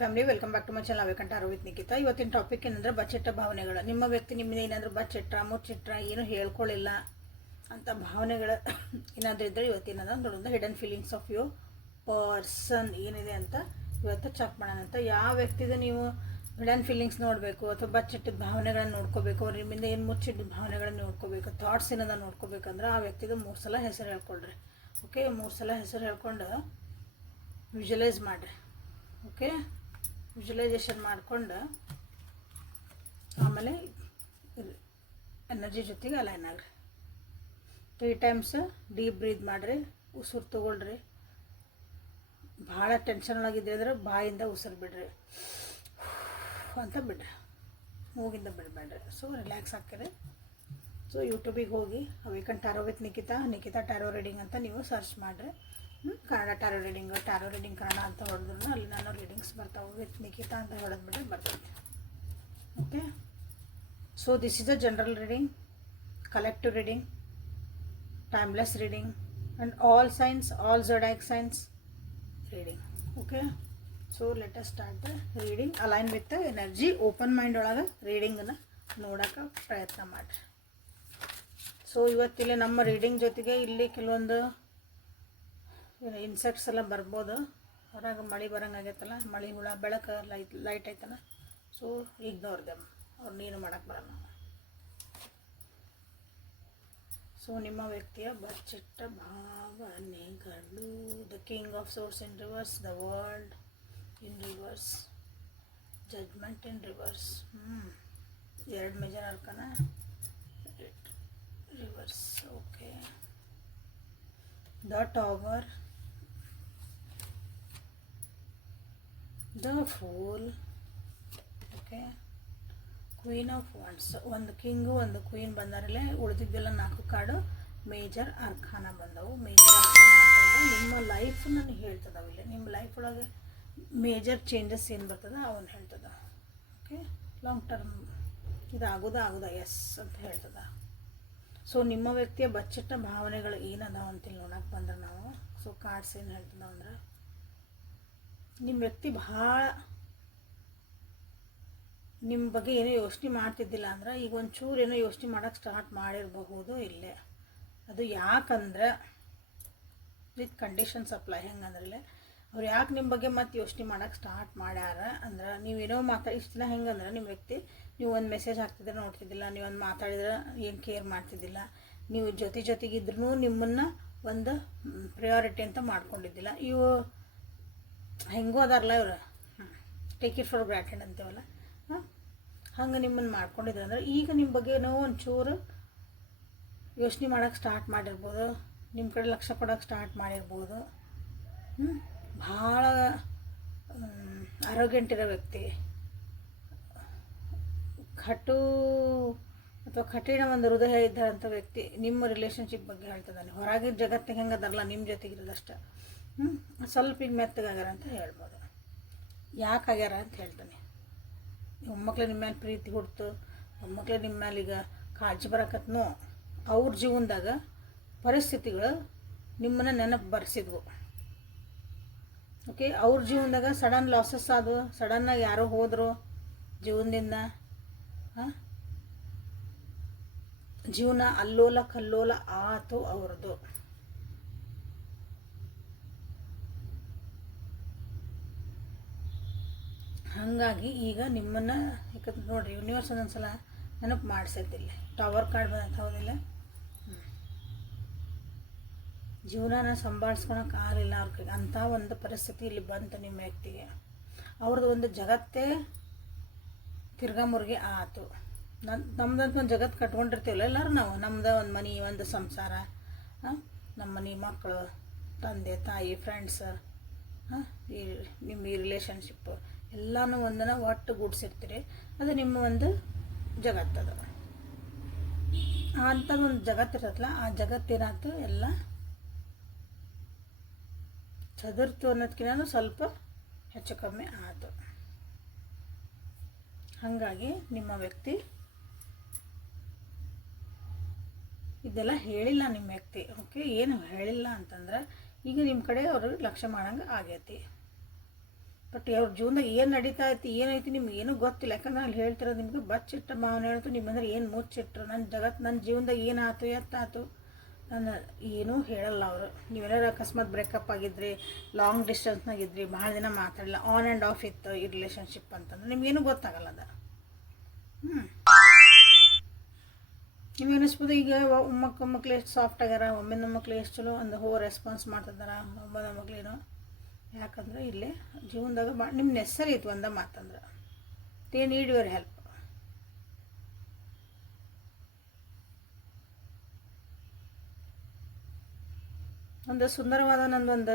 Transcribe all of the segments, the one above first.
Family, welcome back to my channel awaken ಆರೋ with Nikhita. ಇವತ್ತಿನ topic ಏನಂದ್ರೆ ಬಚ್ಚಿಟ್ಟ ಭಾವನೆಗಳು. ನಿಮ್ಮ ವ್ಯಕ್ತಿ ನಿಮ್ಮಿಂದ ಏನಾದರೂ ಬಚ್ಚಿಟ್ರ ಮುಚ್ಚಿಟ್ರ ಏನು ಹೇಳ್ಕೊಳ್ಳಿಲ್ಲ ಅಂತ ಭಾವನೆಗಳು ಏನಾದರೂ ಇದ್ದರೆ ಇವತ್ತಿನ ಒಂದು hidden feelings of you person ಏನಿದೆ ಅಂತ ಇವತ್ತು ಚೆಕ್ ಮಾಡೋಣ. ಅಂತ ಯಾವ ವ್ಯಕ್ತಿದು ನೀವು ಹಿಡನ್ ಫೀಲಿಂಗ್ಸ್ ನೋಡಬೇಕು ಅಥವಾ ಬಚ್ಚಿಟ್ಟಿದ್ದ ಭಾವನೆಗಳನ್ನು ನೋಡ್ಕೋಬೇಕು, ಅವ್ರು ನಿಮ್ಮಿಂದ ಏನು ಮುಚ್ಚಿಟ್ಟಿದ್ದ ಭಾವನೆಗಳನ್ನು ನೋಡ್ಕೋಬೇಕು, ಥಾಟ್ಸ್ ಏನದ ನೋಡ್ಕೋಬೇಕಂದ್ರೆ ಆ ವ್ಯಕ್ತಿದು 3 ಸಲ ಹೆಸರು ಹೇಳ್ಕೊಳ್ರಿ. ಓಕೆ, 3 ಸಲ ಹೆಸರು ಹೇಳ್ಕೊಂಡು ವಿಜುವಲೈಸ್ ಮಾಡಿರಿ. ಓಕೆ, ವಿಜುವಲೈಸೇಷನ್ ಮಾಡ್ಕೊಂಡು ಆಮೇಲೆ ಎನರ್ಜಿ ಜೊತೆಗೆ ಅಲೈನ್ ಆಗ್ರಿ. 3 ಟೈಮ್ಸ್ ಡೀಪ್ ಬ್ರೀತ್ ಮಾಡಿರಿ, ಉಸಿರು ತಗೊಳ್ರಿ. ಭಾಳ ಟೆನ್ಷನ್ ಒಳಗಿದ್ರೆ ಅಂದ್ರೆ ಬಾಯಿಂದ ಉಸಿರು ಬಿಡ್ರಿ ಅಂತ ಬಿಡ್ರಿ, ಮೂಗಿಂದ ಬಿಡಬೇಡ್ರಿ. ಸೊ ರಿಲ್ಯಾಕ್ಸ್ ಆಗ್ತೀರಿ. ಸೊ ಯೂಟ್ಯೂಬಿಗೆ ಹೋಗಿ ಅವೇಕಂಠ ಆರೋ ವಿತ್ ನಿಖಿತಾ ಟ್ಯಾರೋ ರೀಡಿಂಗ್ ಅಂತ ನೀವು ಸರ್ಚ್ ಮಾಡಿರಿ. ಕನ್ನಡ ಟ್ಯಾರೋ ರೀಡಿಂಗ್ ಕನ್ನಡ ಅಂತ ಹೊಡೆದ್ರು ಅಲ್ಲಿ ನಾನು ರೀಡಿಂಗ್ಸ್ ಬರ್ತಾವೆ. ವಿತ್ ನಿಖಿತಾ ಅಂತ ಹೊಡೆದ್ಬಿಟ್ರೆ ಬರ್ತೈತೆ. Okay, so this is a general reading, collective reading, timeless reading and all signs, all zodiac signs reading. Okay, so let us start the reading. Align with the energy. Open mind ಒಳಗೆ ರೀಡಿಂಗನ್ನು ನೋಡೋಕೆ ಪ್ರಯತ್ನ ಮಾಡಿರಿ. So ಇವತ್ತಿಲ್ಲಿ ನಮ್ಮ reading ಜೊತೆಗೆ ಇಲ್ಲಿ ಕೆಲವೊಂದು insects ಎಲ್ಲ ಬರ್ಬೋದು. ಹೊರಗೆ ಮಳೆ ಬರೋಂಗಾಗೈತಲ್ಲ, ಮಳೆ ಹುಳ ಬೆಳಕು ಲೈಟ್ ಐತಲ್ಲ. ಸೊ ಇಗ್ನೋರ್ ದೆಮ್, ಅವ್ರು ನೀನು ಮಾಡೋಕ್ಕೆ ಬರಲ್ಲ. ಸೊ ನಿಮ್ಮ ವ್ಯಕ್ತಿಯ ಬಚ್ಚಿಟ್ಟ ಭಾವನೆಗಳು. The king of swords in reverse, the world in reverse, judgement in reverse. 2 major arcana reverse. Okay, the tower, the fool. Okay, queen of wands. ಒಂದು ಕಿಂಗು ಒಂದು ಕ್ವೀನ್ ಬಂದಾರಲ್ಲೇ, ಉಳಿದಿದ್ದೆಲ್ಲ 4 ಕಾರ್ಡು ಮೇಜರ್ ಅರ್ಖಾನ ಬಂದವು. Major ಅರ್ಖಾನ ಅಂತಂದ್ರೆ ನಿಮ್ಮ ಲೈಫನ್ನು ಹೇಳ್ತದವು. ಇಲ್ಲಿ ನಿಮ್ಮ life ಒಳಗೆ ಮೇಜರ್ ಚೇಂಜಸ್ ಏನು ಬರ್ತದೆ ಅವನ್ನ ಹೇಳ್ತದ. ಓಕೆ, ಲಾಂಗ್ ಟರ್ಮ್ ಇದಾಗೋದ ಎಸ್ ಅಂತ ಹೇಳ್ತದ. ಸೊ ನಿಮ್ಮ ವ್ಯಕ್ತಿಯ ಬಚ್ಚಿಟ್ಟ ಭಾವನೆಗಳು ಏನದಾವ ಅಂತೇಳಿ ನೋಡಕ್ಕೆ ಬಂದ್ರೆ ನಾವು. ಸೊ ಕಾರ್ಡ್ಸ್ ಏನು ಹೇಳ್ತದ ಅಂದ್ರೆ, ನಿಮ್ಮ ವ್ಯಕ್ತಿ ಭಾಳ ನಿಮ್ಮ ಬಗ್ಗೆ ಏನೋ ಯೋಚನೆ ಮಾಡ್ತಿದ್ದಿಲ್ಲ ಅಂದ್ರೆ ಈಗ ಒಂಚೂರು ಏನೋ ಯೋಚನೆ ಮಾಡೋಕ್ಕೆ ಸ್ಟಾರ್ಟ್ ಮಾಡಿರಬಹುದು ಇಲ್ಲೇ. ಅದು ಯಾಕಂದ್ರೆ ವಿತ್ ಕಂಡೀಷನ್ಸ್ ಅಪ್ಲೈ. ಹೆಂಗಂದ್ರೆ ಅವ್ರು ಯಾಕೆ ನಿಮ್ಮ ಬಗ್ಗೆ ಮತ್ತೆ ಯೋಚನೆ ಮಾಡೋಕ್ಕೆ ಸ್ಟಾರ್ಟ್ ಮಾಡ್ಯಾರ ಅಂದ್ರೆ, ನೀವೇನೋ ಇಷ್ಟು ದಿನ ಹೆಂಗಂದ್ರೆ ನಿಮ್ಮ ವ್ಯಕ್ತಿ ನೀವು ಒಂದು ಮೆಸೇಜ್ ಹಾಕ್ತಿದ್ರೆ ನೋಡ್ತಿದ್ದಿಲ್ಲ, ನೀವು ಒಂದು ಮಾತಾಡಿದ್ರೆ ಏನು ಕೇರ್ ಮಾಡ್ತಿದ್ದಿಲ್ಲ, ನೀವು ಜೊತೆಗಿದ್ರೂ ನಿಮ್ಮನ್ನು ಒಂದು ಪ್ರಿಯಾರಿಟಿ ಅಂತ ಮಾಡ್ಕೊಂಡಿದ್ದಿಲ್ಲ. ಇವು ಹೆಂಗೋ ಅದಾರಲ್ಲ ಇವರು, ಟೇಕ್ ಇಟ್ ಫಾರ್ ಗ್ರಾಂಟೆಡ್ ಅಂತೇವಲ್ಲ, ಹಂಗೆ ನಿಮ್ಮನ್ನು ಮಾಡ್ಕೊಂಡಿದ್ರು ಅಂದ್ರೆ ಈಗ ನಿಮ್ಮ ಬಗ್ಗೆ ಏನೋ ಒಂಚೂರು ಯೋಚನೆ ಮಾಡೋಕ್ಕೆ ಸ್ಟಾರ್ಟ್ ಮಾಡಿರ್ಬೋದು, ನಿಮ್ಮ ಕಡೆ ಲಕ್ಷ್ಯ ಕೊಡೋಕ್ಕೆ ಸ್ಟಾರ್ಟ್ ಮಾಡಿರ್ಬೋದು. ಭಾಳ ಆರೋಗ್ಯಂಟ್ ಇರೋ ವ್ಯಕ್ತಿ, ಕಠಿಣ ಒಂದು ಹೃದಯ ಇದ್ದಂಥ ವ್ಯಕ್ತಿ ನಿಮ್ಮ ರಿಲೇಷನ್ಶಿಪ್ ಬಗ್ಗೆ ಹೇಳ್ತಿದ್ದಾನೆ. ಹೊರಗಿನ ಜಗತ್ತಿಗೆ ಹೆಂಗೆ ಅದರಲ್ಲ ನಿಮ್ಮ ಜೊತೆಗಿರೋದಷ್ಟೆ. ಸ್ವಲ್ಪ ಈಗ ಮೆತ್ತಗಾಗ್ಯಾರ ಅಂತ ಹೇಳ್ಬೋದು. ಯಾಕೆ ಆಗ್ಯಾರ ಅಂತ ಹೇಳ್ತಾನೆ. ಮೊಮ್ಮಕ್ಳು ನಿಮ್ಮ ಮೇಲೆ ಪ್ರೀತಿ ಹುಡ್ತು, ಮೊಮ್ಮಕ್ಳು ನಿಮ್ಮ ಮೇಲೆ ಈಗ ಕಾಳಜಿ ಬರಕತ್ನೋ, ಅವ್ರ ಜೀವನದಾಗ ಪರಿಸ್ಥಿತಿಗಳು ನಿಮ್ಮನ್ನು ನೆನಪು ಬರೆಸಿದ್ವು. ಓಕೆ, ಅವ್ರ ಜೀವನದಾಗ ಸಡನ್ ಲಾಸಸ್ ಆದವು, ಸಡನ್ನಾಗಿ ಯಾರೋ ಹೋದರು ಜೀವನದಿಂದ. ಜೀವನ ಅಲ್ಲೋಲ ಕಲ್ಲೋಲ ಆತು ಅವ್ರದ್ದು. ಹಾಗಾಗಿ ಈಗ ನಿಮ್ಮನ್ನು ಯಾಕಂದ್ರೆ ನೋಡಿರಿ, ಯೂನಿವರ್ಸ್ ಒಂದೊಂದ್ಸಲ ನೆನಪು ಮಾಡಿಸೈತಿಲ್ಲ. ಟವರ್ ಕಾರ್ಡ್ ಬಂದಂತ ಹೌದಿಲ್ಲ. ಜೀವನನ ಸಂಭಾಳಿಸ್ಕೊಳಕ್ಕೆ ಆಗಲಿಲ್ಲ ಅವ್ರಿಗೆ, ಅಂಥ ಒಂದು ಪರಿಸ್ಥಿತಿ ಇಲ್ಲಿ ಬಂತು ನಿಮ್ಮ ವ್ಯಕ್ತಿಗೆ. ಅವ್ರದ್ದು ಒಂದು ಜಗತ್ತೇ ತಿರ್ಗಾ ಮುರುಗಿ ಆಯ್ತು. ನಮ್ದಂತ ಒಂದು ಜಗತ್ತು ಕಟ್ಕೊಂಡಿರ್ತೀವಲ್ಲ ಎಲ್ಲರೂ ನಾವು. ನಮ್ದು ಒಂದು ಮನೆ, ಒಂದು ಸಂಸಾರ, ನಮ್ಮ ಮನೆ, ಮಕ್ಕಳು, ತಂದೆ ತಾಯಿ, ಫ್ರೆಂಡ್ಸ್, ನಿಮ್ಮ ಈ ರಿಲೇಷನ್ಶಿಪ್ಪು ಎಲ್ಲನೂ ಒಂದನ್ನು ಒಟ್ಟು ಗೂಡಿಸಿರ್ತೀರಿ. ಅದು ನಿಮ್ಮ ಒಂದು ಜಗತ್ತದ. ಅಂಥದ್ದೊಂದು ಜಗತ್ತಿರತ್ತಲ್ಲ, ಆ ಜಗತ್ತೇನಾಯ್ತು ಎಲ್ಲ ಚದುರ್ತು ಅನ್ನೋದಕ್ಕಿಂತ ಸ್ವಲ್ಪ ಹೆಚ್ಚು ಕಮ್ಮಿ ಆಯಿತು. ಹಾಗಾಗಿ ನಿಮ್ಮ ವ್ಯಕ್ತಿ ಇದೆಲ್ಲ ಹೇಳಿಲ್ಲ ನಿಮ್ಮ ವ್ಯಕ್ತಿ. ಓಕೆ, ಏನು ಹೇಳಿಲ್ಲ ಅಂತಂದ್ರೆ ಈಗ ನಿಮ್ಮ ಕಡೆ ಅವರು ಲಕ್ಷ್ಯ ಮಾಡಂಗೆ ಆಗೈತಿ. ಬಟ್ ಅವ್ರ ಜೀವನದಾಗ ಏನು ನಡೀತಾ ಐತಿ ಏನೈತಿ ನಿಮ್ಗೆ ಏನೂ ಗೊತ್ತಿಲ್ಲ. ಯಾಕಂದ್ರೆ ಅಲ್ಲಿ ಹೇಳ್ತಿರೋದು ನಿಮ್ಗೆ ಬಚ್ಚಿಟ್ಟ ಮಾವನ ಹೇಳ್ತು ನಿಮ್ಮಂದ್ರೆ ಏನು ಮುಚ್ಚಿಟ್ರು ನನ್ನ ಜೀವನದಾಗ ಏನಾಯ್ತು ಎತ್ತಾಯ್ತು ನಾನು ಏನೂ ಹೇಳಲ್ಲ ಅವರು. ನೀವೆಲ್ಲರೂ ಅಕಸ್ಮಾತ್ ಬ್ರೇಕಪ್ ಆಗಿದ್ರಿ, ಲಾಂಗ್ ಡಿಸ್ಟೆನ್ಸ್ನಾಗಿದ್ರಿ, ಭಾಳ ದಿನ ಮಾತಾಡಲ್ಲ, ಆನ್ ಆ್ಯಂಡ್ ಆಫ್ ಇತ್ತು ಈ ರಿಲೇಷನ್ಶಿಪ್ ಅಂತಂದ್ರೆ ನಿಮ್ಗೇನು ಗೊತ್ತಾಗಲ್ಲ ಅದು. ನಿಮ್ಗೆ ಅನಿಸ್ಬೋದು ಈಗ ಮಕ್ಕಳು ಎಷ್ಟು ಸಾಫ್ಟ್ ಆಗ್ಯಾರ, ಒಮ್ಮಿನ ಮಕ್ಕಳು ಎಷ್ಟು ಚಲೋ ಒಂದು ರೆಸ್ಪಾನ್ಸ್ ಮಾಡ್ತಿದ್ದಾರ, ಒಬ್ಬನ ಮಕ್ಕಳೇನೋ. ಯಾಕಂದ್ರೆ ಇಲ್ಲಿ ಜೀವನದಾಗ ನಿಮ್ಮ ನೆಸ್ಸರಿ ಐತಿ ಒಂದ ಮಾತಂದ್ರೆ ದೇ ನೀಡ್ ಯುವರ್ ಹೆಲ್ಪ್. ಒಂದು ಸುಂದರವಾದ ನಂದೊಂದು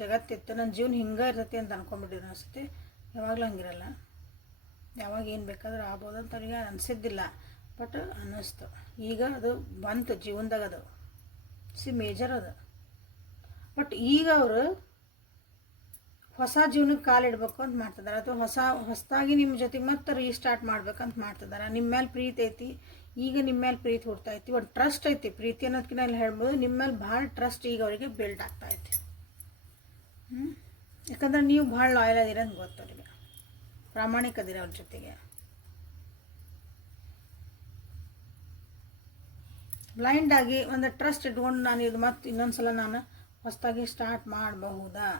ಜಗತ್ತಿತ್ತು, ನನ್ನ ಜೀವನ ಹಿಂಗೆ ಇರ್ತೈತಿ ಅಂತ ಅನ್ಕೊಂಡ್ಬಿಟ್ಟಿದ್ರು ಅನಿಸುತ್ತೆ. ಯಾವಾಗಲೂ ಹಂಗಿರಲ್ಲ, ಯಾವಾಗ ಏನು ಬೇಕಾದ್ರೂ ಆಗ್ಬೋದು ಅಂತ ಅವ್ರಿಗೆ ಅನಿಸಿದ್ದಿಲ್ಲ, ಬಟ್ ಅನ್ನಿಸ್ತು. ಈಗ ಅದು ಬಂತು ಜೀವನದಾಗ, ಅದು ಮೇಜರ್ ಅದು. ಬಟ್ ಈಗ ಅವರು ಹೊಸ ಜೀವನಕ್ಕೆ ಕಾಲಿಡ್ಬೇಕು ಅಂತ ಮಾಡ್ತಿದ್ದಾರೆ, ಅಥವಾ ಹೊಸದಾಗಿ ನಿಮ್ಮ ಜೊತೆಗೆ ಮತ್ತೆ ರೀಸ್ಟಾರ್ಟ್ ಮಾಡ್ಬೇಕಂತ ಮಾಡ್ತಿದ್ದಾರೆ. ನಿಮ್ಮ ಮೇಲೆ ಪ್ರೀತಿ ಐತಿ, ಈಗ ನಿಮ್ಮ ಮೇಲೆ ಪ್ರೀತಿ ಹುಡ್ತಾ ಐತಿ, ಒಂದು ಟ್ರಸ್ಟ್ ಐತಿ. ಪ್ರೀತಿ ಅನ್ನೋದಕ್ಕಿಂತ ಇಲ್ಲಿ ಹೇಳ್ಬೋದು ನಿಮ್ಮ ಮೇಲೆ ಭಾಳ ಟ್ರಸ್ಟ್ ಈಗ ಅವರಿಗೆ ಬಿಲ್ಡ್ ಆಗ್ತಾ ಐತಿ. ಯಾಕಂದ್ರೆ ನೀವು ಭಾಳ ಲಾಯಲ್ ಅದಿರ ಅಂತ ಗೊತ್ತು ಅವರಿಗೆ, ಪ್ರಾಮಾಣಿಕ ಅದಿರ ಅವ್ರ ಜೊತೆಗೆ. ಬ್ಲೈಂಡಾಗಿ ಒಂದು ಟ್ರಸ್ಟ್ ಇಟ್ಕೊಂಡು ನಾನು ಇದು ಮತ್ತೆ ಇನ್ನೊಂದು ನಾನು ಹೊಸದಾಗಿ ಸ್ಟಾರ್ಟ್ ಮಾಡಬಹುದಾ,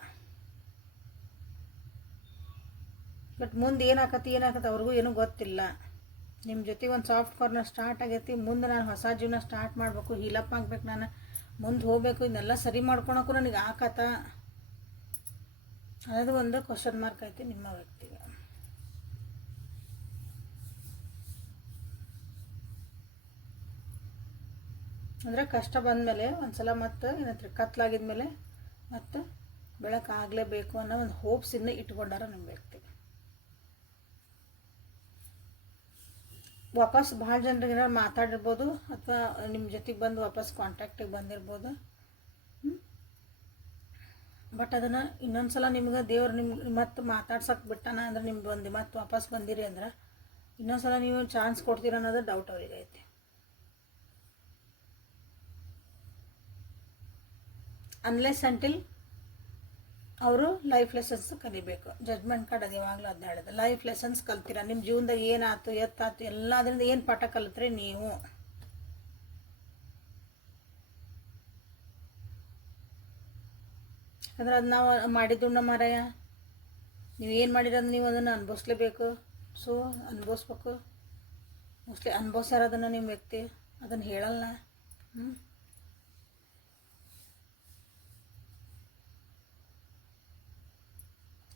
ಬಟ್ ಮುಂದೆ ಏನಾಕತಿ ಅವ್ರಿಗೂ ಏನೂ ಗೊತ್ತಿಲ್ಲ. ನಿಮ್ಮ ಜೊತೆಗೆ ಒಂದು ಸಾಫ್ಟ್ ಕಾರ್ನರ್ ಸ್ಟಾರ್ಟ್ ಆಗೈತಿ, ಮುಂದೆ ನಾನು ಹೊಸ ಜೀವನ ಸ್ಟಾರ್ಟ್ ಮಾಡಬೇಕು, ಹೀಲಪ್ ಆಗ್ಬೇಕು, ನಾನು ಮುಂದೆ ಹೋಗಬೇಕು, ಇದನ್ನೆಲ್ಲ ಸರಿ ಮಾಡ್ಕೊಳಕ್ಕೂ ನನಗೆ ಆಕತ್ತ ಅನ್ನೋದು ಒಂದು ಕ್ವಶನ್ ಮಾರ್ಕ್ ಐತಿ ನಿಮ್ಮ ವ್ಯಕ್ತಿಗೆ. ಅಂದರೆ ಕಷ್ಟ ಬಂದಮೇಲೆ ಒಂದು ಸಲ ಮತ್ತೆ ಏನಂತಾರೆ ಕತ್ಲಾಗಿದ್ಮೇಲೆ ಮತ್ತೆ ಬೆಳಕಾಗಲೇಬೇಕು ಅನ್ನೋ ಒಂದು ಹೋಪ್ಸ್ ಇನ್ನೂ ಇಟ್ಕೊಂಡಾರ ನಿಮ್ಮ ವ್ಯಕ್ತಿ. ವಾಪಸ್ ಭಾಳ ಜನರಿಗೆ ಏನಾರು ಮಾತಾಡಿರ್ಬೋದು, ಅಥವಾ ನಿಮ್ಮ ಜೊತೆಗೆ ಬಂದು ವಾಪಸ್ ಕಾಂಟ್ಯಾಕ್ಟಿಗೆ ಬಂದಿರ್ಬೋದು. ಬಟ್ ಅದನ್ನು ಇನ್ನೊಂದು ಸಲ ನಿಮ್ಗೆ ದೇವ್ರು ನಿಮ್ಗೆ ಮತ್ತೆ ಮಾತಾಡ್ಸೋಕೆ ಬಿಟ್ಟಾನ ಅಂದ್ರೆ ನಿಮ್ಗೆ ಬಂದು ಮತ್ತೆ ವಾಪಸ್ ಬಂದಿರಿ ಅಂದ್ರೆ ಇನ್ನೊಂದು ಸಲ ನೀವು ಚಾನ್ಸ್ ಕೊಡ್ತೀರ ಅನ್ನೋದು ಡೌಟ್ ಅವ್ರಿಗೆ ಐತಿ. ಅನ್ಲೆಸ್ ಅಂಟಿಲ್ ಅವರು ಲೈಫ್ ಲೆಸನ್ಸ್ ಕಲಿಬೇಕು. ಜಡ್ಜ್ಮೆಂಟ್ ಕಾರ್ಡ್ ಅದು ಯಾವಾಗಲೂ ಅದನ್ನ ಹೇಳಿದೆ, ಲೈಫ್ ಲೆಸನ್ಸ್ ಕಲ್ತೀರ. ನಿಮ್ಮ ಜೀವನದಾಗ ಏನಾಯ್ತು ಎತ್ತಾಯ್ತು ಎಲ್ಲ ಅದರಿಂದ ಏನು ಪಾಠ ಕಲಿತ್ರೆ ನೀವು. ಯಾಕಂದ್ರೆ ಅದು ನಾವು ಮಾಡಿದ್ದು ಮಾರಾಯ, ನೀವು ಏನು ಮಾಡಿರೋದು ನೀವು ಅದನ್ನು ಅನುಭವಿಸ್ಲೇಬೇಕು. ಸೊ ಅನುಭವಿಸ್ಬೇಕು, ಮೋಸ್ಟ್ಲಿ ಅನುಭವಿಸ್ಯಾರ ಅದನ್ನು ನಿಮ್ಮ ವ್ಯಕ್ತಿ, ಅದನ್ನು ಹೇಳಲ್ಲ.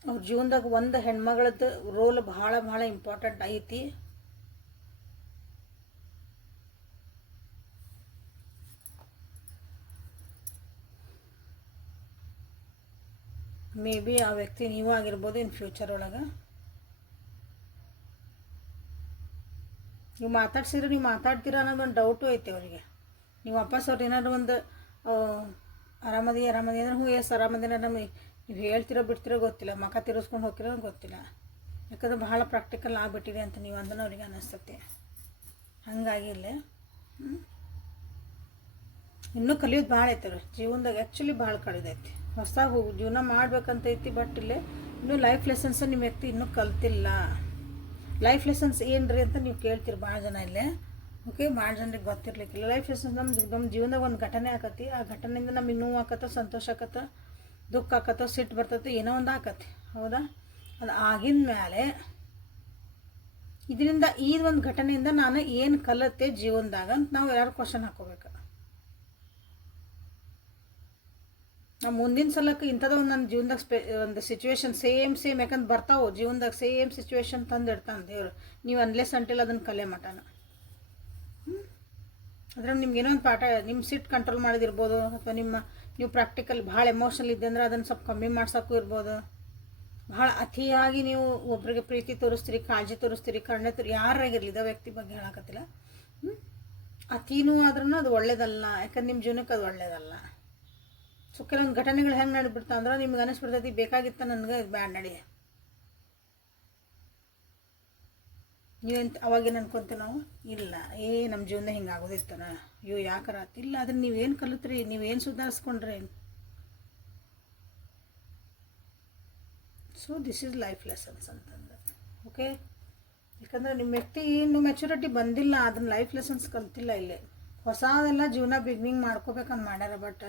ಅವ್ರ ಜೀವನದಾಗ ಒಂದು ಹೆಣ್ಮಗಳದ್ದು ರೋಲ್ ಭಾಳ ಭಾಳ ಇಂಪಾರ್ಟೆಂಟ್ ಐತಿ. ಮೇ ಬಿ ಆ ವ್ಯಕ್ತಿ ನೀವು ಆಗಿರ್ಬೋದು ಇನ್ ಫ್ಯೂಚರ್ ಒಳಗೆ. ನೀವು ಮಾತಾಡ್ಸಿದ್ರೆ ನೀವು ಮಾತಾಡ್ತೀರ ಅನ್ನೋದೊಂದು ಡೌಟು ಐತೆ ಅವರಿಗೆ. ನೀವು ವಾಪಸ್ ಅವ್ರು ಏನಾದ್ರು ಒಂದು ಆರಾಮದಿ ಅಂದ್ರೆ ಹ್ಞೂ ಎಸ್ ಆರಾಮದಿನ ನಮಗೆ ನೀವು ಹೇಳ್ತಿರೋ ಬಿಡ್ತಿರೋ ಗೊತ್ತಿಲ್ಲ, ಮಖ ತಿರ್ಸ್ಕೊಂಡು ಹೋಗ್ತಿರೋ ಗೊತ್ತಿಲ್ಲ. ಯಾಕಂದ್ರೆ ಭಾಳ ಪ್ರಾಕ್ಟಿಕಲ್ ಆಗಿಬಿಟ್ಟಿದೆ ಅಂತ ನೀವು ಅಂದನು ಅವ್ರಿಗೆ ಅನ್ನಿಸ್ತೈತಿ. ಹಾಗಾಗಿ ಇಲ್ಲೇ ಇನ್ನೂ ಕಲಿಯೋದು ಭಾಳ ಐತೆ ಜೀವನದಾಗ, ಆ್ಯಕ್ಚುಲಿ ಭಾಳ ಕಳೆದೈತಿ. ಹೊಸದಾಗಿ ಜೀವನ ಮಾಡ್ಬೇಕಂತೈತಿ. ಬಟ್ ಇಲ್ಲೇ ಇನ್ನೂ ಲೈಫ್ ಲೆಸನ್ಸ್ ನಿಮ್ಮ ವ್ಯಕ್ತಿ ಇನ್ನೂ ಕಲ್ತಿಲ್ಲ. ಲೈಫ್ ಲೆಸನ್ಸ್ ಏನು ರೀ ಅಂತ ನೀವು ಕೇಳ್ತೀರಿ ಭಾಳ ಜನ ಇಲ್ಲೇ. ಓಕೆ, ಭಾಳ ಜನರಿಗೆ ಗೊತ್ತಿರ್ಲಿಕ್ಕಿಲ್ಲ. ಲೈಫ್ ಲೆಸನ್ಸ್ ನಮ್ಮ ಜೀವನದಾಗ ಒಂದು ಘಟನೆ ಆಕತಿ, ಆ ಘಟನೆಯಿಂದ ನಮಗೆ ನೋವು ಆಕತ್ತ, ಸಂತೋಷ ಆಕತ್ತ, ದುಃಖ ಆಕತ್ತೋ, ಸಿಟ್ಟು ಬರ್ತೈತೆ, ಏನೋ ಒಂದು ಆಕತಿ. ಹೌದಾ? ಅದು ಆಗಿದ ಮೇಲೆ ಇದರಿಂದ ಈ ಒಂದು ಘಟನೆಯಿಂದ ನಾನು ಏನು ಕಲತ್ತೆ ಜೀವನದಾಗ ಅಂತ ನಾವು ಯಾರು ಕ್ವಶನ್ ಹಾಕೋಬೇಕು. ನಾವು ಮುಂದಿನ ಸಲಕ್ಕೆ ಇಂಥದ್ದು ಒಂದು ನನ್ನ ಜೀವನದಾಗ ಒಂದು ಸಿಚುವೇಶನ್ ಸೇಮ್ ಯಾಕಂದ್ರೆ ಬರ್ತಾವೆ ಜೀವನದಾಗ ಸೇಮ್ ಸಿಚುವೇಶನ್ ತಂದಿಡ್ತಾನೆ ದೇವರು. ನೀವು ಅನ್ಲೆಸ್ ಅಂಟಿಲ್ಲ ಅದನ್ನು ಕಲೆ ಮಟನ. ಅದ್ರಾಗ ನಿಮ್ಗೆ ಏನೋ ಒಂದು ಪಾಠ, ನಿಮ್ಮ ಸಿಟ್ಟು ಕಂಟ್ರೋಲ್ ಮಾಡೋದಿರ್ಬೋದು, ಅಥವಾ ನೀವು ಪ್ರಾಕ್ಟಿಕಲ್ ಭಾಳ ಎಮೋಷನಲ್ ಇದ್ದೆ ಅಂದ್ರೆ ಅದನ್ನು ಸ್ವಲ್ಪ ಕಮ್ಮಿ ಮಾಡ್ಸೋಕ್ಕೂ ಇರ್ಬೋದು. ಭಾಳ ಅತಿಯಾಗಿ ನೀವು ಒಬ್ಬರಿಗೆ ಪ್ರೀತಿ ತೋರಿಸ್ತೀರಿ, ಕಾಳಜಿ ತೋರಿಸ್ತೀರಿ, ಕರುಣೆ ಯಾರಾಗಿರಲಿ, ಇದ ವ್ಯಕ್ತಿ ಬಗ್ಗೆ ಹೇಳಕತ್ತಿಲ್ಲ. ಅತಿನೂ ಆದ್ರೂ ಅದು ಒಳ್ಳೇದಲ್ಲ, ಯಾಕಂದ್ರೆ ನಿಮ್ಮ ಜೀವನಕ್ಕೆ ಅದು ಒಳ್ಳೇದಲ್ಲ. ಸೊ ಕೆಲವೊಂದು ಘಟನೆಗಳು ಹೆಂಗೆ ನಡೆದ್ಬಿಡ್ತಾವೆ ಅಂದ್ರೆ ನಿಮ್ಗೆ ಅನಿಸ್ಬಿಡ್ತೈತಿ ಬೇಕಾಗಿತ್ತ ನನಗೆ ಇದು ಬ್ಯಾಡ್ ನಡಿ. ನೀವೆಂತ ಅವಾಗೇನು ಅನ್ಕೊಂತೀವಿ ನಾವು, ಇಲ್ಲ ನಮ್ಮ ಜೀವನ ಹಿಂಗೆ ಆಗೋದಿರ್ತಾನ, ಅಯ್ಯೋ ಯಾಕಾರ ಇಲ್ಲ. ಅದನ್ನ ನೀವೇನು ಕಲಿತ್ರಿ, ನೀವೇನು ಸುಧಾರಿಸ್ಕೊಂಡ್ರಿ. So this is life lessons ಅಂತಂದು. ಓಕೆ, ಯಾಕಂದರೆ ನಿಮ್ಮ ವ್ಯಕ್ತಿ ಇನ್ನು ಮೆಚುರಿಟಿ ಬಂದಿಲ್ಲ, ಅದನ್ನ ಲೈಫ್ ಲೆಸನ್ಸ್ ಕಲ್ತಿಲ್ಲ. ಇಲ್ಲಿ ಹೊಸದೆಲ್ಲ ಜೀವನ ಬಿಗ್ನಿಂಗ್ ಮಾಡ್ಕೋಬೇಕಂತ ಮಾಡ್ಯಾರ. ಬಟ್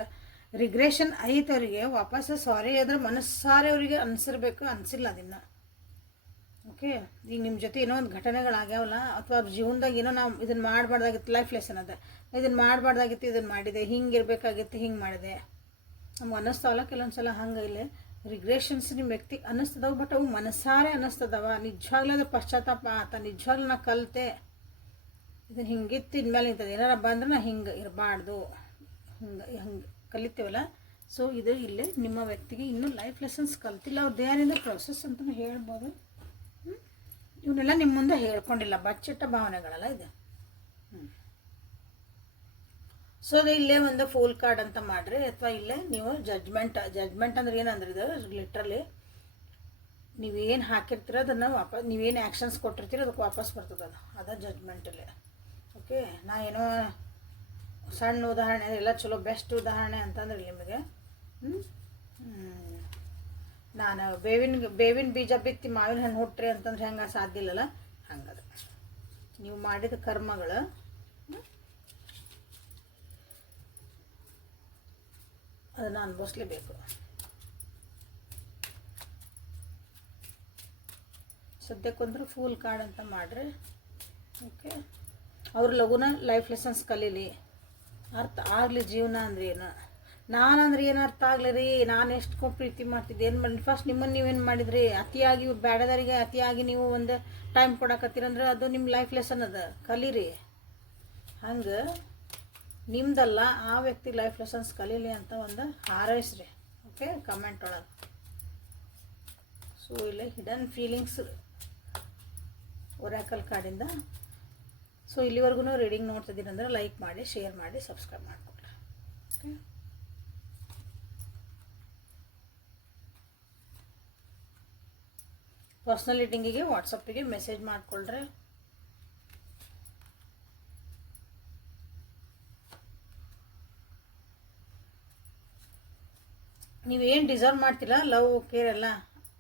ರಿಗ್ರೆಷನ್ ಐತೆ ಅವರಿಗೆ. ವಾಪಸ್ ಸಾರಿ ಆದ್ರೆ ಮನಸ್ಸಾರೆ ಅವರಿಗೆ ಅನಿಸಿರ್ಬೇಕು, ಅನಿಸಿಲ್ಲ ಅದನ್ನು. ಓಕೆ, ಈಗ ನಿಮ್ಮ ಜೊತೆ ಏನೋ ಒಂದು ಘಟನೆಗಳಾಗ್ಯಾವಲ್ಲ, ಅಥವಾ ಅವ್ರ ಜೀವನದಾಗ ಏನೋ ನಾವು ಇದನ್ನು ಮಾಡಬಾರ್ದಾಗಿತ್ತು, ಲೈಫ್ ಲೆಸನ್ ಅದ, ಇದನ್ನು ಮಾಡಬಾರ್ದಾಗಿತ್ತು, ಇದನ್ನು ಮಾಡಿದೆ, ಹಿಂಗೆ ಇರಬೇಕಾಗಿತ್ತು, ಹಿಂಗೆ ಮಾಡಿದೆ, ನಮ್ಗೆ ಅನ್ನಿಸ್ತಾವಲ್ಲ ಕೆಲವೊಂದು ಸಲ. ಹಂಗೆ ಇಲ್ಲಿ ರಿಗ್ರೆಷನ್ಸ್ ನಿಮ್ಮ ವ್ಯಕ್ತಿಗೆ ಅನ್ನಿಸ್ತದವು, ಬಟ್ ಅವು ಮನಸ್ಸಾರೆ ಅನ್ನಿಸ್ತದವ. ನಿಜವಾಗ್ಲೂ ಅದು ಪಶ್ಚಾತ್ತಾಪ ಆತ, ನಿಜವಾಗ್ಲೂ ನಾ ಕಲಿತೆ, ಇದನ್ನು ಹಿಂಗಿತ್ತು, ಇನ್ಮೇಲೆ ಇಂಥದ್ದು ಏನಾರ ಬಂದ್ರೆ ನಾ ಹಿಂಗೆ ಇರಬಾರ್ದು, ಹಂಗೆ ಕಲಿತೇವಲ್ಲ. ಸೊ ಇದು ಇಲ್ಲಿ ನಿಮ್ಮ ವ್ಯಕ್ತಿಗೆ ಇನ್ನೂ ಲೈಫ್ ಲೆಸನ್ಸ್ ಕಲ್ತಿಲ್ಲ, ಅವ್ರು ದೇಹದಿಂದ ಪ್ರೊಸೆಸ್ ಅಂತಲೂ ಹೇಳ್ಬೋದು. ಇವನ್ನೆಲ್ಲ ನಿಮ್ಮ ಮುಂದೆ ಹೇಳ್ಕೊಂಡಿಲ್ಲ, ಬಚ್ಚಿಟ್ಟ ಭಾವನೆಗಳಲ್ಲ ಇದು. ಸೊ ಅದು ಇಲ್ಲೇ ಒಂದು ಫೂಲ್ ಕಾರ್ಡ್ ಅಂತ ಮಾಡಿರಿ, ಅಥವಾ ಇಲ್ಲೇ ನೀವು ಜಡ್ಜ್ಮೆಂಟ್ ಅಂದ್ರೆ ಏನಂದ್ರೆ ಇದು ಲಿಟ್ರಲಿ ನೀವೇನು ಹಾಕಿರ್ತೀರ ಅದನ್ನು ವಾಪಸ್, ನೀವೇನು ಆ್ಯಕ್ಷನ್ಸ್ ಕೊಟ್ಟಿರ್ತೀರ ಅದಕ್ಕೆ ವಾಪಸ್ ಬರ್ತದೆ, ಅದು ಜಡ್ಜ್ಮೆಂಟಲ್ಲಿ. ಓಕೆ, ನಾ ಏನೋ ಸಣ್ಣ ಉದಾಹರಣೆ ಎಲ್ಲ ಚಲೋ ಬೆಸ್ಟ್ ಉದಾಹರಣೆ ಅಂತಂದ್ರೆ ನಿಮಗೆ ನಾನು ಬೇವಿನ ಬೀಜ ಬಿತ್ತಿ ಮಾವಿನ ಹಣ್ಣು ಹುಟ್ಟ್ರಿ ಅಂತಂದ್ರೆ ಹೆಂಗೆ ಸಾಧ್ಯ ಇಲ್ಲಲ್ಲ, ಹಂಗದ ನೀವು ಮಾಡಿದ ಕರ್ಮಗಳು ಅದನ್ನು ಅನುಭವಿಸ್ಲೇಬೇಕು. ಸದ್ಯಕ್ಕೊಂದ್ರೆ ಫೂಲ್ ಕಾರ್ಡ್ ಅಂತ ಮಾಡ್ರಿ. ಓಕೆ, ಅವ್ರ ಲಘುನ ಲೈಫ್ ಲೆಸನ್ಸ್ ಕಲೀಲಿ, ಅರ್ಥ ಆಗಲಿ ಜೀವನ ಅಂದ್ರೆ ಏನು, ನಾನಂದ್ರೆ ಏನು ಅರ್ಥ ಆಗಲಿ ರೀ, ನಾನು ಎಷ್ಟು ಪ್ರೀತಿ ಮಾಡ್ತಿದ್ದೆ, ಏನು ಮಾಡಿ ಫಸ್ಟ್ ನಿಮ್ಮನ್ನು ನೀವೇನು ಮಾಡಿದ್ರಿ, ಅತಿಯಾಗಿ ಬೇಡದರಿಗೆ ಅತಿಯಾಗಿ ನೀವು ಒಂದು ಟೈಮ್ ಕೊಡಕತ್ತೀರಂದ್ರೆ ಅದು ನಿಮ್ಮ ಲೈಫ್ ಲೆಸನ್ ಅದ, ಕಲೀರಿ. ಹಂಗೆ ನಿಮ್ದಲ್ಲ ಆ ವ್ಯಕ್ತಿ ಲೈಫ್ ಲೆಸನ್ಸ್ ಕಲೀಲಿ ಅಂತ ಒಂದು ಹಾರೈಸ್ರಿ. ಓಕೆ, ಕಮೆಂಟ್ ಒಳಗೆ. ಸೊ ಇಲ್ಲಿ ಹಿಡನ್ ಫೀಲಿಂಗ್ಸ್ ಒರಾಕಲ್ ಕಾರ್ಡಿಂದ. ಸೊ ಇಲ್ಲಿವರೆಗೂ ರೀಡಿಂಗ್ ನೋಡ್ತಿದ್ದೀನಿ ಅಂದರೆ ಲೈಕ್ ಮಾಡಿ, ಶೇರ್ ಮಾಡಿ, ಸಬ್ಸ್ಕ್ರೈಬ್ ಮಾಡಿಕೊಡ್ರಿ. ಓಕೆ, ಪರ್ಸ್ನಲ್ ರೀಡಿಂಗಿಗೆ ವಾಟ್ಸಪ್ಪಿಗೆ ಮೆಸೇಜ್ ಮಾಡಿಕೊಳ್ರಿ. ನೀವೇನು ಡಿಸರ್ವ್ ಮಾಡ್ತಿಲ್ಲ ಲವ್ ಕೇರ್ ಎಲ್ಲ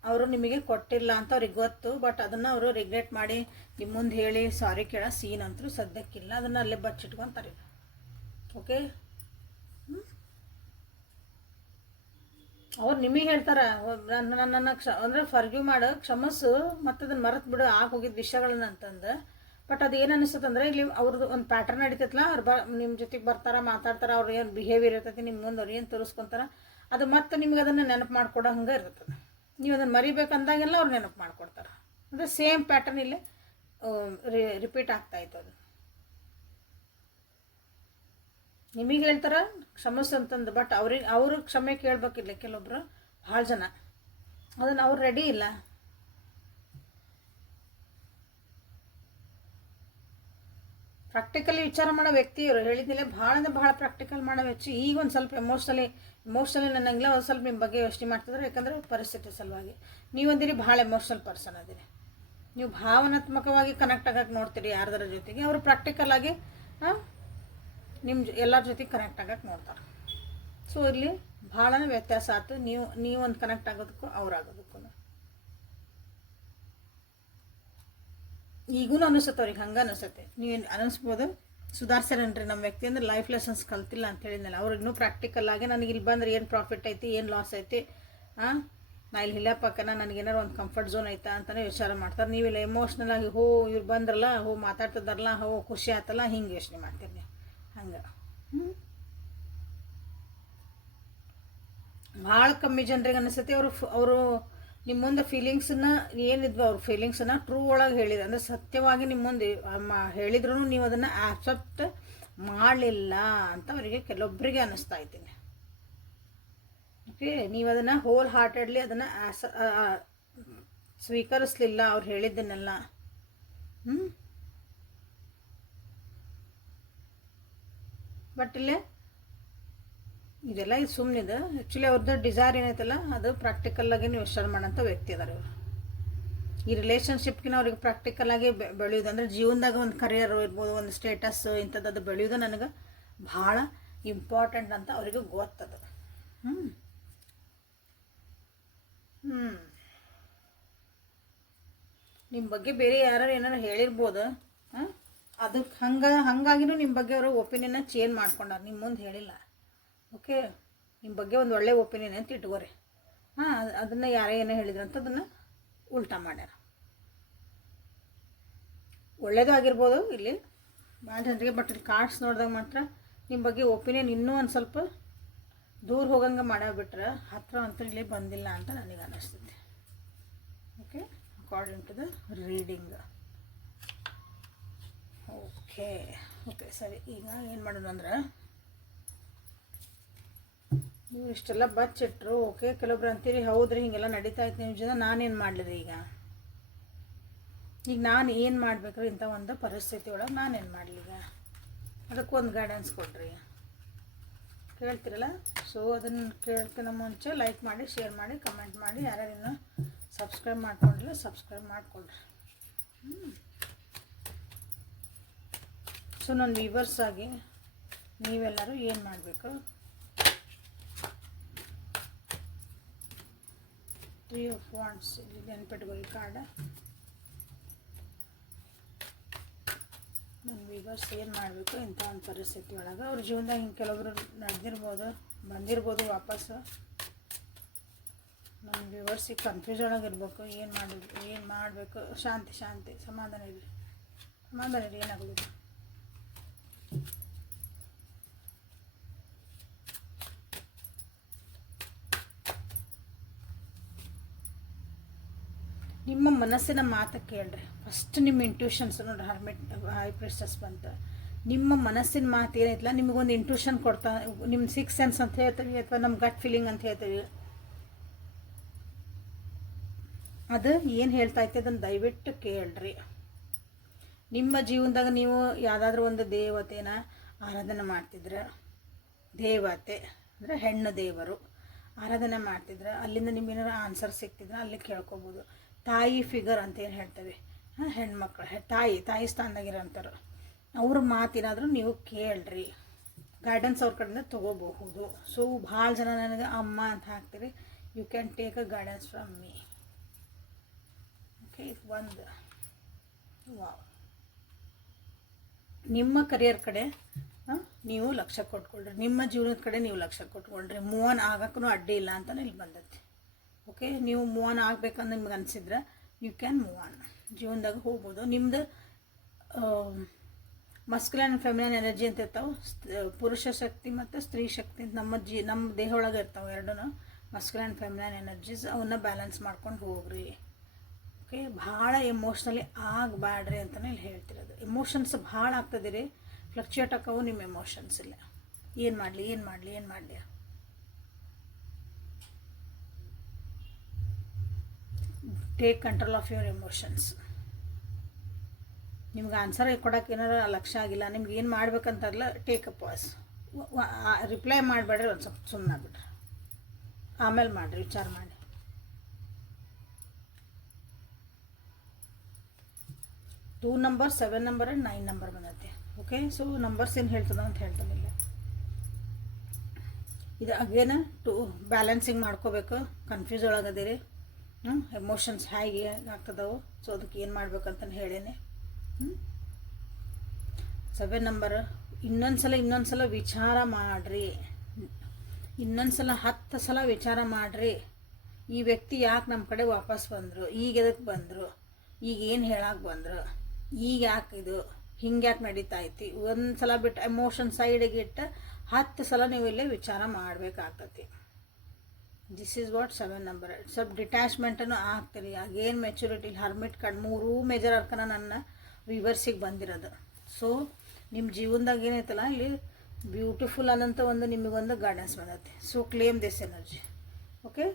ಅವರು ನಿಮಗೆ ಕೊಟ್ಟಿಲ್ಲ ಅಂತ ಅವ್ರಿಗೆ ಗೊತ್ತು. ಬಟ್ ಅದನ್ನು ಅವರು ರಿಗ್ರೆಟ್ ಮಾಡಿ ನಿಮ್ಮ ಮುಂದೆ ಹೇಳಿ ಸಾರಿ ಕೇಳೋ ಸೀನ್ ಅಂತೂ ಸದ್ಯಕ್ಕಿಲ್ಲ, ಅದನ್ನು ಅಲ್ಲೇ ಬಚ್ಚಿಟ್ಕೊತಾರೆ. ಓಕೆ, ಅವ್ರು ನಿಮಗೆ ಹೇಳ್ತಾರೆ ನನ್ನ ಅಂದರೆ ಫರ್ಗ್ಯೂ ಮಾಡು, ಕ್ಷಮಸ್ಸು, ಮತ್ತು ಅದನ್ನು ಮರೆತು ಬಿಡು ಹೋಗಿದ್ದ ವಿಷಯಗಳನ್ನ ಅಂತಂದು. ಬಟ್ ಅದು ಏನು ಅನಿಸ್ತದೆ ಅಂದರೆ ಇಲ್ಲಿ ಅವ್ರದ್ದು ಒಂದು ಪ್ಯಾಟರ್ನ್ ನಡೀತೈತಲ್ಲ, ಅವ್ರು ನಿಮ್ಮ ಜೊತೆಗೆ ಬರ್ತಾರೆ, ಮಾತಾಡ್ತಾರೆ, ಅವ್ರು ಏನು ಬಿಹೇವಿಯರ್ ಇರ್ತೈತಿ ನಿಮ್ಮ ಮುಂದೆ, ಅವ್ರು ಏನು ತೋರಿಸ್ಕೊತಾರೆ, ಅದು ಮತ್ತೆ ನಿಮ್ಗೆ ಅದನ್ನು ನೆನಪು ಮಾಡ್ಕೊಡೋ ಹಂಗೆ ಇರ್ತದೆ. ನೀವು ಅದನ್ನು ಮರಿಬೇಕಂದಾಗೆಲ್ಲ ಅವ್ರು ನೆನಪು ಮಾಡ್ಕೊಡ್ತಾರೆ. ಅಂದರೆ ಸೇಮ್ ಪ್ಯಾಟರ್ನ್ ಇಲ್ಲಿ ರಿಪೀಟ್ ಆಗ್ತಾಯಿತ್ತು. ಅದು ನಿಮಗೆ ಹೇಳ್ತಾರೆ ಕ್ಷಮಿಸು ಅಂತಂದು, ಬಟ್ ಅವರು ಕ್ಷಮೆ ಕೇಳಬೇಕಿಲ್ಲ ಕೆಲವೊಬ್ರು, ಭಾಳ ಜನ ಅದನ್ನು ಅವ್ರು ರೆಡಿ ಇಲ್ಲ. ಪ್ರಾಕ್ಟಿಕಲಿ ವಿಚಾರ ಮಾಡೋ ವ್ಯಕ್ತಿ ಇವರು, ಹೇಳಿದ್ಮೇಲೆ ಭಾಳ ಅಂದರೆ ಭಾಳ ಪ್ರಾಕ್ಟಿಕಲ್ ಮಾಡೋ ವ್ಯಕ್ತಿ. ಈಗ ಒಂದು ಸ್ವಲ್ಪ ಎಮೋಷ್ನಲಿ ನನಗೆಲ್ಲ ಒಂದು ಸ್ವಲ್ಪ ನಿಮ್ಮ ಬಗ್ಗೆ ಯೋಚನೆ ಮಾಡ್ತಿದ್ರೆ, ಯಾಕಂದರೆ ಪರಿಸ್ಥಿತಿ ಸಲುವಾಗಿ ನೀವಂದಿರಿ ಭಾಳ ಎಮೋಷ್ನಲ್ ಪರ್ಸನ್ ಅದಿರಿ, ನೀವು ಭಾವನಾತ್ಮಕವಾಗಿ ಕನೆಕ್ಟ್ ಆಗಕ್ಕೆ ನೋಡ್ತೀರಿ ಯಾರ್ದರ ಜೊತೆಗೆ. ಅವರು ಪ್ರಾಕ್ಟಿಕಲ್ ಆಗಿ ನಿಮ್ಮ ಎಲ್ಲರ ಜೊತೆಗೆ ಕನೆಕ್ಟ್ ಆಗಕ್ಕೆ ನೋಡ್ತಾರೆ. ಸೊ ಇಲ್ಲಿ ಭಾಳನೇ ವ್ಯತ್ಯಾಸ ಆಯ್ತು, ನೀವೊಂದು ಕನೆಕ್ಟ್ ಆಗೋದಕ್ಕೂ ಅವ್ರಾಗೋದಕ್ಕೂ. ಈಗೂ ಅನಿಸುತ್ತೆ ಅವ್ರಿಗೆ, ಹಂಗೆ ಅನಿಸುತ್ತೆ. ನೀವು ಅನಿಸ್ಬೋದು ಸುಧಾರಿಸ್ಯಾರನ್ರಿ ನಮ್ಮ ವ್ಯಕ್ತಿ ಅಂದ್ರೆ ಲೈಫ್ ಲೆಸನ್ಸ್ ಕಲ್ತಿಲ್ಲ ಅಂತ ಹೇಳಿದ್ನಲ್ಲ, ಅವ್ರು ಇನ್ನೂ ಪ್ರಾಕ್ಟಿಕಲ್ ಆಗಿ ನನಗೆ ಇಲ್ಲಿ ಬಂದ್ರೆ ಏನು ಪ್ರಾಫಿಟ್ ಐತಿ, ಏನು ಲಾಸ್ ಐತಿ, ನಾ ಇಲ್ಲಿ ಹಿಲ್ಲಪ್ಪಕ್ಕನ ನನಗೇನಾರು ಒಂದು ಕಂಫರ್ಟ್ ಝೋನ್ ಐತಾ ಅಂತಲೇ ವಿಚಾರ ಮಾಡ್ತಾರೆ. ನೀವಿಲ್ಲ ಎಮೋಷ್ನಲ್ ಆಗಿ ಇವ್ರು ಬಂದ್ರಲ್ಲ, ಮಾತಾಡ್ತಿದ್ದಾರಲ್ಲ, ಖುಷಿ ಆಯ್ತಲ್ಲ, ಹಿಂಗೆ ಯೋಚನೆ ಮಾಡ್ತೀರಿ ನೀವು. ಹಂಗೆ ಭಾಳ ಕಮ್ಮಿ ಜನರಿಗೆ ಅನಿಸುತ್ತೆ ಅವರು ನಿಮ್ಮ ಮುಂದೆ ಫೀಲಿಂಗ್ಸನ್ನ ಏನಿದ್ವು ಅವ್ರ ಫೀಲಿಂಗ್ಸನ್ನು ಟ್ರೂ ಒಳಗೆ ಹೇಳಿದ್ರು, ಅಂದರೆ ಸತ್ಯವಾಗಿ ನಿಮ್ಮ ಮುಂದೆ ಹೇಳಿದ್ರು ನೀವು ಅದನ್ನು ಆಕ್ಸೆಪ್ಟ್ ಮಾಡಲಿಲ್ಲ ಅಂತ ಅವರಿಗೆ ಕೆಲವೊಬ್ಬರಿಗೆ ಅನ್ನಿಸ್ತಾ ಇದ್ದೀನಿ. ಓಕೆ, ನೀವು ಅದನ್ನು ಹೋಲ್ ಹಾರ್ಟೆಡ್ಲಿ ಅದನ್ನು ಸ್ವೀಕರಿಸಲಿಲ್ಲ ಅವ್ರು ಹೇಳಿದ್ದನ್ನೆಲ್ಲ. ಬಟ್ ಇಲ್ಲೇ ಇದೆಲ್ಲ ಇದು ಸುಮ್ಮನಿದೆ. ಆ್ಯಕ್ಚುಲಿ ಅವ್ರದ್ದು ಡಿಸೈರ್ ಏನೈತಲ್ಲ ಅದು ಪ್ರಾಕ್ಟಿಕಲ್ಲಾಗಿ ನೀವು ವಿಚಾರ ಮಾಡೋಂಥ ವ್ಯಕ್ತಿ ಅದಾರೆ ಇವರು. ಈ ರಿಲೇಷನ್ಶಿಪ್ಗಿನ ಅವ್ರಿಗೆ ಪ್ರಾಕ್ಟಿಕಲಾಗಿ ಬೆಳೆಯೋದು, ಅಂದರೆ ಜೀವನದಾಗ ಒಂದು ಕರಿಯರ್ ಇರ್ಬೋದು, ಒಂದು ಸ್ಟೇಟಸ್ಸು ಇಂಥದ್ದು ಬೆಳೆಯೋದು ನನಗೆ ಭಾಳ ಇಂಪಾರ್ಟೆಂಟ್ ಅಂತ ಅವರಿಗೆ ಗೊತ್ತದ. ನಿಮ್ಮ ಬಗ್ಗೆ ಬೇರೆ ಯಾರು ಏನಾರು ಹೇಳಿರ್ಬೋದು. ಹಾಂ, ಅದಕ್ಕೆ ಹಾಗಾಗಿನೂ ನಿಮ್ಮ ಬಗ್ಗೆ ಅವರು ಒಪಿನಿಯನ್ನ ಚೇಂಜ್ ಮಾಡ್ಕೊಂಡಾರ, ನಿಮ್ಮ ಮುಂದೆ ಹೇಳಿಲ್ಲ. ಓಕೆ, ನಿಮ್ಮ ಬಗ್ಗೆ ಒಂದು ಒಳ್ಳೆ ಒಪಿನಿಯನ್ ಅಂತ ಇಟ್ಕೋರಿ. ಹಾಂ, ಅದನ್ನು ಯಾರೇ ಏನೋ ಹೇಳಿದ್ರು ಅಂತ ಅದನ್ನು ಉಲ್ಟಾ ಮಾಡ್ಯಾರ. ಒಳ್ಳೇದು ಆಗಿರ್ಬೋದು ಇಲ್ಲಿ ಭಾಳ ಜನರಿಗೆ, ಬಟ್ ಇಲ್ಲಿ ಕಾರ್ಡ್ಸ್ ನೋಡಿದಾಗ ಮಾತ್ರ ನಿಮ್ಮ ಬಗ್ಗೆ ಒಪಿನಿಯನ್ ಇನ್ನೂ ಒಂದು ಸ್ವಲ್ಪ ದೂರ ಹೋಗಂಗೆ ಮಾಡಬಿಟ್ರೆ ಹತ್ತಿರ ಅಂತ ಇಲ್ಲಿ ಬಂದಿಲ್ಲ ಅಂತ ನನಗೆ ಅನ್ನಿಸ್ತೈತಿ. Okay, according to the reading. Okay ಸರಿ. ಈಗ ಏನು ಮಾಡೋಣ ಅಂದ್ರೆ, ನೀವು ಇಷ್ಟೆಲ್ಲ ಬಚ್ಚಿಟ್ರು. ಓಕೆ, ಕೆಲವೊಬ್ರು ಅಂತೀರಿ ಹೌದ್ರಿ ಹಿಂಗೆಲ್ಲ ನಡೀತಾ ಇತ್ತು ನಿಮ್ಮ ಜನ, ನಾನೇನು ಮಾಡಲಿರಿ? ಈಗ ನಾನು ಏನು ಮಾಡ್ಬೇಕ್ರಿ ಇಂಥ ಒಂದು ಪರಿಸ್ಥಿತಿ ಒಳಗೆ ನಾನೇನು ಮಾಡಲಿ? ಈಗ ಅದಕ್ಕೊಂದು ಗೈಡೆನ್ಸ್ ಕೊಡ್ರಿ, ಕೇಳ್ತಿರಲ್ಲ. ಸೊ ಅದನ್ನು ಕೇಳ್ತಿನ ಮುಂಚೆ ಲೈಕ್ ಮಾಡಿ, ಶೇರ್ ಮಾಡಿ, ಕಮೆಂಟ್ ಮಾಡಿ. ಯಾರ್ಯಾರಿನ್ನೂ ಸಬ್ಸ್ಕ್ರೈಬ್ ಮಾಡ್ಕೊಂಡಿಲ್ಲ ಸಬ್ಸ್ಕ್ರೈಬ್ ಮಾಡಿಕೊಡ್ರಿ. ಸೊ ನನ್ನ ವ್ಯೂವರ್ಸ್ ಆಗಿ ನೀವೆಲ್ಲರೂ ಏನು ಮಾಡಬೇಕು, 3 of Wands ಇಲ್ಲಿ ನೆನ್ಪಿಟ್ಕೊಳ್ಳಿ ಕಾರ್ಡ. ನನ್ನ ವ್ಯೂವರ್ಸ್ ಏನು ಮಾಡಬೇಕು ಇಂಥ ಒಂದು ಪರಿಸ್ಥಿತಿ ಒಳಗೆ, ಅವ್ರ ಜೀವನದಾಗ ಹಿಂಗೆ ಕೆಲವೊಬ್ರು ನಡೆದಿರ್ಬೋದು, ಬಂದಿರ್ಬೋದು ವಾಪಸ್ಸು. ನನ್ನ ವ್ಯೂವರ್ಸಿಗೆ ಕನ್ಫ್ಯೂಸ್ ಒಳಗಿರ್ಬೇಕು, ಏನು ಮಾಡಬೇಕು. ಶಾಂತಿ ಸಮಾಧಾನ ಇರಿ, ಏನಾಗೋದಿಲ್ಲ. ನಿಮ್ಮ ಮನಸ್ಸಿನ ಮಾತು ಕೇಳ್ರಿ. ಫಸ್ಟ್ ನಿಮ್ಮ ಇಂಟ್ಯೂಷನ್ಸ್ ನೋಡ್ರಿ, ಹರ್ಮಿಟ್ ಹೈ ಪ್ರಿಸ್ಟೆಸ್ ಬಂತು. ನಿಮ್ಮ ಮನಸ್ಸಿನ ಮಾತು ಏನೈತಲ್ಲ, ನಿಮಗೊಂದು ಇಂಟ್ಯೂಷನ್ ಕೊಡ್ತಾ, ನಿಮ್ಮ 6th ಸೆನ್ಸ್ ಅಂತ ಹೇಳ್ತೀವಿ ಅಥವಾ ನಮ್ಮ ಗಟ್ ಫೀಲಿಂಗ್ ಅಂತ ಹೇಳ್ತೀವಿ, ಅದು ಏನು ಹೇಳ್ತಾ ಐತೆ ಅದನ್ನು ದಯವಿಟ್ಟು ಕೇಳ್ರಿ. ನಿಮ್ಮ ಜೀವನದಾಗ ನೀವು ಯಾವುದಾದ್ರೂ ಒಂದು ದೇವತೆನ ಆರಾಧನೆ ಮಾಡ್ತಿದ್ರೆ, ದೇವತೆ ಅಂದರೆ ಹೆಣ್ಣು ದೇವರು ಆರಾಧನೆ ಮಾಡ್ತಿದ್ರೆ, ಅಲ್ಲಿಂದ ನಿಮ್ಗೇನಾದ್ರು ಆನ್ಸರ್ ಸಿಗ್ತಿದ್ರೆ ಅಲ್ಲಿ ಕೇಳ್ಕೊಬೋದು. ತಾಯಿ ಫಿಗರ್ ಅಂತ ಏನು ಹೇಳ್ತೇವೆ, ಹೆಣ್ಮಕ್ಳು ತಾಯಿ ಸ್ಥಾನದಾಗಿರೋಂಥವ್ರು, ಅವ್ರ ಮಾತೇನಾದರೂ ನೀವು ಕೇಳ್ರಿ, ಗೈಡೆನ್ಸ್ ಅವ್ರ ಕಡೆಯಿಂದ ತೊಗೋಬಹುದು. ಸೊ ಭಾಳ ಜನ ನನಗೆ ಅಮ್ಮ ಅಂತ ಹಾಕ್ತೀರಿ, you can take a guidance from me. Okay, ಒಂದು ವಾವ್, ನಿಮ್ಮ ಕರಿಯರ್ ಕಡೆ ನೀವು ಲಕ್ಷ್ಯ ಕೊಟ್ಕೊಳ್ರಿ, ನಿಮ್ಮ ಜೀವನದ ಕಡೆ ನೀವು ಲಕ್ಷ್ಯ ಕೊಟ್ಕೊಳ್ರಿ. ಮೂವ್ ಆನ್ ಆಗೋಕ್ಕೂ ಅಡ್ಡಿ ಇಲ್ಲ ಅಂತ ಇಲ್ಲಿ ಬಂದೈತಿ. ಓಕೆ, ನೀವು ಮೂವ್ ಆನ್ ಆಗಬೇಕಂತ ನಿಮ್ಗೆ ಅನಿಸಿದ್ರೆ ಯು ಕ್ಯಾನ್ ಮೂವ್ ಆನ್, ಜೀವನದಾಗ ಹೋಗ್ಬೋದು. ನಿಮ್ಮದು ಮಸ್ಕ್ಯುಲೈನ್ ಆ್ಯಂಡ್ ಫೆಮಿನೈನ್ ಎನರ್ಜಿ ಅಂತ ಇರ್ತಾವೆ, ಪುರುಷ ಶಕ್ತಿ ಮತ್ತು ಸ್ತ್ರೀ ಶಕ್ತಿ ಅಂತ ನಮ್ಮ ದೇಹ ಒಳಗೆ ಇರ್ತಾವೆ ಎರಡೂ, ಮಸ್ಕ್ಯುಲೈನ್ ಆ್ಯಂಡ್ ಫೆಮಿನೈನ್ ಎನರ್ಜೀಸ್. ಅವನ್ನ ಬ್ಯಾಲೆನ್ಸ್ ಮಾಡ್ಕೊಂಡು ಹೋಗ್ರಿ. ಓಕೆ, ಭಾಳ ಎಮೋಷ್ನಲಿ ಆಗಬೇಡ್ರಿ ಅಂತಲೇ ಇಲ್ಲಿ ಹೇಳ್ತಿರೋದು. ಎಮೋಷನ್ಸ್ ಭಾಳ ಆಗ್ತದಿರಿ, ಫ್ಲಕ್ಚುಯೇಟ್ ಆಕ್ಕವು ನಿಮ್ಮ ಎಮೋಷನ್ಸ್ ಇಲ್ಲ. ಏನು ಮಾಡಲಿ take control of your emotions. ನಿಮ್ಗೆ ಆನ್ಸರ್ ಕೊಡೋಕೆ ಏನಾರು ಲಕ್ಷ್ಯ ಆಗಿಲ್ಲ, ನಿಮ್ಗೆ ಏನು ಮಾಡ್ಬೇಕಂತಾರಲ್ಲ, ಟೇಕ್ ಅ ಪಾಸ್. ರಿಪ್ಲೈ ಮಾಡಬೇಡ್ರಿ, ಒಂದು ಸ್ವಲ್ಪ ಸುಮ್ಮನೆ ಬಿಡ್ರಿ, ಆಮೇಲೆ ಮಾಡಿರಿ, ವಿಚಾರ ಮಾಡಿ. Two number, 7 number and 9 number ಬಂದೈತೆ. ಓಕೆ, ಸೊ ನಂಬರ್ಸ್ ಏನು ಹೇಳ್ತದ ಅಂತ ಹೇಳ್ತಾನಿಲ್ಲ. ಇದು ಅಗೇನ ಬ್ಯಾಲೆನ್ಸಿಂಗ್ ಮಾಡ್ಕೋಬೇಕು. ಕನ್ಫ್ಯೂಸ್ ಒಳಗದಿರಿ, ಎಮೋಷನ್ಸ್ ಹೇಗೆ ಆಗ್ತದವು. ಸೊ ಅದಕ್ಕೆ ಏನು ಮಾಡ್ಬೇಕಂತ ಹೇಳೇನೆ. 7 ನಂಬರ್, ಇನ್ನೊಂದ್ಸಲ ವಿಚಾರ ಮಾಡಿರಿ, 10 ಸಲ ವಿಚಾರ ಮಾಡಿರಿ. ಈ ವ್ಯಕ್ತಿ ಯಾಕೆ ನಮ್ಮ ಕಡೆ ವಾಪಸ್ ಬಂದರು, ಈಗ ಎದಕ್ಕೆ ಬಂದರು, ಈಗ ಏನು ಹೇಳಕ್ಕೆ ಬಂದರು, ಈಗ ಯಾಕೆ ಇದು ಹಿಂಗೆ ಯಾಕೆ ನಡೀತಾ ಐತಿ. ಒಂದು ಸಲ ಬಿಟ್ಟು ಎಮೋಷನ್ ಸೈಡಿಗೆ ಇಟ್ಟು 10 ಸಲ ನೀವು ಇಲ್ಲೇ ವಿಚಾರ ಮಾಡಬೇಕಾಗ್ತತಿ. This is what 7 number. ಸ್ವಲ್ಪ ಡಿಟ್ಯಾಚ್ಮೆಂಟನ್ನು ಆಗ್ತೀರಿ. ಆಗೇನು maturity, hermit card, 3 major arcana ನನ್ನ ರಿವರ್ಸಿಗೆ ಬಂದಿರೋದು. ಸೊ ನಿಮ್ಮ ಜೀವನದಾಗ ಏನೈತಲ್ಲ, ಇಲ್ಲಿ ಬ್ಯೂಟಿಫುಲ್ ಅನ್ನೋಂಥ ಒಂದು ನಿಮಗೊಂದು ಗೈಡೆನ್ಸ್ ಬಂದೈತಿ. So claim this energy. Okay,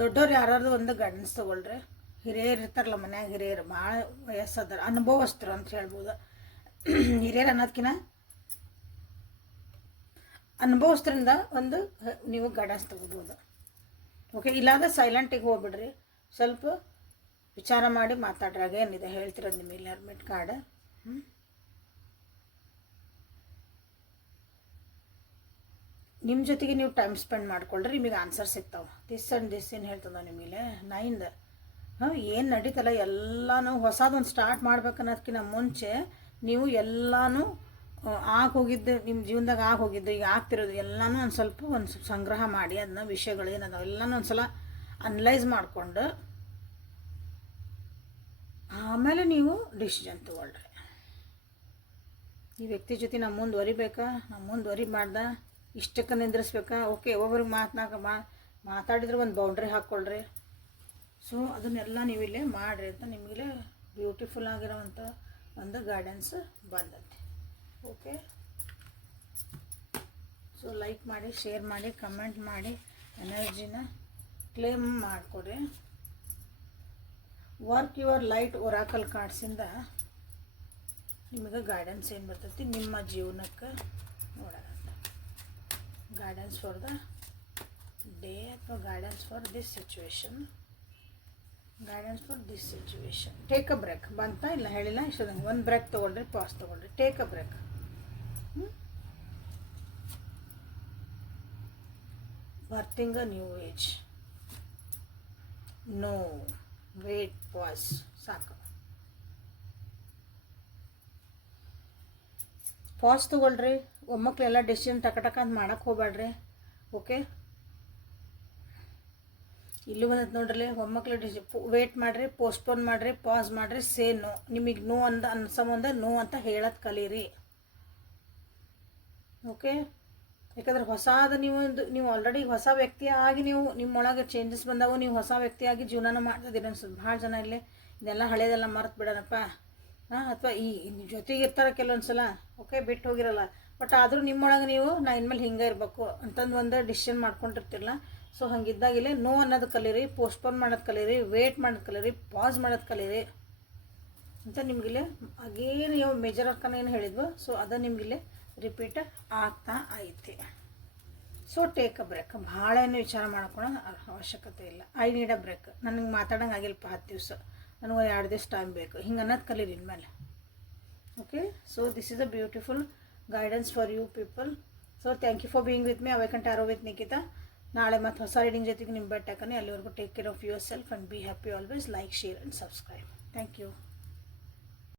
ದೊಡ್ಡವ್ರು ಯಾರಾದ್ರು ಒಂದು ಗೈಡೆನ್ಸ್ ತೊಗೊಳ್ರಿ. ಹಿರಿಯರು ಇರ್ತಾರಲ್ಲ ಮನ್ಯಾಗ, ಹಿರಿಯರು ಭಾಳ ವಯಸ್ಸಾದಾರ, ಅನುಭವಸ್ಥರು ಅಂತ ಹೇಳ್ಬೋದು. ಹಿರಿಯರು ಅನ್ನೋದಕ್ಕಿಂತ ಅನುಭವಸ್ಥರಿಂದ ಒಂದು ನೀವು ಗೈಡೆನ್ಸ್ ತೊಗೋಬೋದು. ಓಕೆ, ಇಲ್ಲಾಂದ್ರೆ ಸೈಲೆಂಟಿಗೆ ಹೋಗ್ಬಿಡ್ರಿ, ಸ್ವಲ್ಪ ವಿಚಾರ ಮಾಡಿ ಮಾತಾಡ್ರಿ. ಆಗೇನಿದೆ ಹೇಳ್ತಿರೋದು ನಿಮಗೆ ಇಲ್ಲಿ ಹರ್ಮಿಟ್ ಕಾರ್ಡ್. ನಿಮ್ಮ ಜೊತೆಗೆ ನೀವು ಟೈಮ್ ಸ್ಪೆಂಡ್ ಮಾಡ್ಕೊಳ್ರಿ, ನಿಮಗೆ ಆನ್ಸರ್ ಸಿಗ್ತಾವೆ. ದಿಸ್ ಆ್ಯಂಡ್ ದಿಸ್ ಏನು ಹೇಳ್ತದೆ ನಿಮಗೆ 9 ಏನು ನಡೀತಲ್ಲ ಎಲ್ಲನೂ ಹೊಸದೊಂದು ಸ್ಟಾರ್ಟ್ ಮಾಡ್ಬೇಕನ್ನೋದಕ್ಕಿಂತ ಮುಂಚೆ ನೀವು ಎಲ್ಲನೂ ಹೋಗಿದ್ದು ನಿಮ್ಮ ಜೀವನದಾಗ ಹೋಗಿದ್ದು ಈಗ ಆಗ್ತಿರೋದು ಎಲ್ಲನೂ ಒಂದು ಸಂಗ್ರಹ ಮಾಡಿ ಅದನ್ನ ವಿಷಯಗಳು ಏನದಾವ ಎಲ್ಲನೂ ಒಂದು ಸಲ ಅನಲೈಸ್ ಮಾಡಿಕೊಂಡು ಆಮೇಲೆ ನೀವು ಡಿಸಿಷನ್ ತೊಗೊಳ್ರಿ. ಈ ವ್ಯಕ್ತಿ ಜೊತೆ ನಾವು ಮುಂದುವರಿಬೇಕಾ, ನಾವು ಮುಂದುವರಿಬಾರ್ದ, ಇಷ್ಟಕ್ಕೆ ನಿಂದ್ರಿಸ್ಬೇಕಾ, ಓಕೆ ಒಬ್ಬೊಬ್ರಿಗೆ ಮಾತಾಡಿದ್ರೆ ಒಂದು ಬೌಂಡ್ರಿ ಹಾಕ್ಕೊಳ್ರಿ. ಸೊ ಅದನ್ನೆಲ್ಲ ನೀವಿಲ್ಲೇ ಮಾಡಿರಿ ಅಂತ ನಿಮಗಿಲ್ಲೇ ಬ್ಯೂಟಿಫುಲ್ ಆಗಿರೋವಂಥ ಒಂದು ಗೈಡೆನ್ಸ್ ಬಂದೈತಿ. ಓಕೆ, ಸೊ ಲೈಕ್ ಮಾಡಿ, ಶೇರ್ ಮಾಡಿ, ಕಮೆಂಟ್ ಮಾಡಿ, ಎನರ್ಜಿನ ಕ್ಲೇಮ್ ಮಾಡಿಕೊಡ್ರಿ. ವರ್ಕ್ ಯುವರ್ ಲೈಟ್ ಒರಾಕಲ್ ಕಾರ್ಡ್ಸಿಂದ ನಿಮಗೆ ಗೈಡೆನ್ಸ್ ಏನು ಬರ್ತೈತಿ ನಿಮ್ಮ ಜೀವನಕ್ಕೆ ನೋಡೋಣ. ಗೈಡೆನ್ಸ್ ಫಾರ್ ದ ಡೇ ಅಥವಾ guidance for this situation. Guidance for this situation. Take a break ಬಂತಾ ಇಲ್ಲ ಹೇಳಿಲ್ಲ ಇಷ್ಟೊಂದು. ಒಂದು ಬ್ರೇಕ್ ತೊಗೊಳ್ರಿ, ಪಾಸ್ ತೊಗೊಳ್ರಿ. Take a break. Birthing a new age. No wait, pause ಸಾಕು. ಪಾಸ್ ತೊಗೊಳ್ರಿ. ಒಮ್ಮಕ್ಳೆಲ್ಲ ಡಿಸಿಷನ್ ಟಕ ಅಂತ ಮಾಡಕ್ಕೆ ಹೋಗ್ಬೇಡ್ರಿ. ಓಕೆ, ಇಲ್ಲೂ ಬಂದೈತೆ ನೋಡ್ರಿ. ಒಮ್ಮಕ್ಳು ವೇಟ್ ಮಾಡಿರಿ, ಪೋಸ್ಟ್ಪೋನ್ ಮಾಡಿರಿ, ಪಾಸ್ ಮಾಡಿರಿ, ಸೇ ನೋ. ನಿಮಗೆ ನೋ ಅನ್ಸಂಬಂಧ ನೋ ಅಂತ ಹೇಳೋದು ಕಲೀರಿ. ಓಕೆ, ಯಾಕಂದ್ರೆ ಹೊಸದು ನೀವು ಆಲ್ರೆಡಿ ಹೊಸ ವ್ಯಕ್ತಿಯಾಗಿ ನೀವು ನಿಮ್ಮೊಳಗೆ ಚೇಂಜಸ್ ಬಂದಾವು, ನೀವು ಹೊಸ ವ್ಯಕ್ತಿಯಾಗಿ ಜೀವನ ಮಾಡ್ತಿದ್ದೀರಿ ಅನ್ಸುತ್ತೆ. ಭಾಳ ಜನ ಇಲ್ಲಿ ಇದೆಲ್ಲ ಹಳೇದೆಲ್ಲ ಮರ್ತು ಬಿಡೋಣಪ್ಪ, ಅಥವಾ ಈ ಜೊತೆಗೆ ಇರ್ತಾರೆ ಕೆಲವೊಂದು ಸಲ. ಓಕೆ, ಬಿಟ್ಟು ಹೋಗಿರಲ್ಲ, ಬಟ್ ಆದರೂ ನಿಮ್ಮೊಳಗೆ ನೀವು ನಾ ಇನ್ಮೇಲೆ ಹಿಂಗೆ ಇರಬೇಕು ಅಂತಂದು ಒಂದು ಡಿಸಿಷನ್ ಮಾಡ್ಕೊಂಡಿರ್ತಿರಲ್ಲ. ಸೊ ಹಂಗಿದ್ದಾಗಿಲ್ಲೇ ನೋ ಅನ್ನೋದು ಕಲೀರಿ, ಪೋಸ್ಟ್ಪೋನ್ ಮಾಡೋದು ಕಲೀರಿ, ವೇಟ್ ಮಾಡೋದು ಕಲೀರಿ, ಪಾಸ್ ಮಾಡೋದು ಕಲೀರಿ ಅಂತ ನಿಮಗಿಲ್ಲೇ ಅಗೇನು ಯಾವ ಮೇಜರ್ ಅಕ್ಕನ ಏನು ಹೇಳಿದ್ವು, ಸೊ ಅದು ನಿಮಗಿಲ್ಲೇ ರಿಪೀಟ್ ಆಗ್ತಾ ಐತಿ. So take a break. ಭಾಳ ಏನು ವಿಚಾರ ಮಾಡ್ಕೊಳ್ಳೋ ಅವಶ್ಯಕತೆ ಇಲ್ಲ. I need a break. ನನಗೆ ಮಾತಾಡೋಂಗೆ ಆಗಿಲ್ಲಪ್ಪ 10 ದಿವಸ, ನನಗೆ 2 ದಿವಸ ಟೈಮ್ ಬೇಕು, ಹಿಂಗೆ ಅನ್ನೋದು ಕಲೀರಿ ಇನ್ಮೇಲೆ. Okay, so this is a beautiful guidance for you people. So thank you for being with me. Awaken tarot with Nikhita. ನಾಳೆ ಮತ್ತು ಹೊಸ ರೀಡಿಂಗ್ ಜೊತೆಗೆ ನಿಮ್ಮ ಬೆಟ್ಟಾಕನೆ. ಅಲ್ಲಿವರೆಗೂ take care of yourself and be happy always. Like, share and subscribe. Thank you.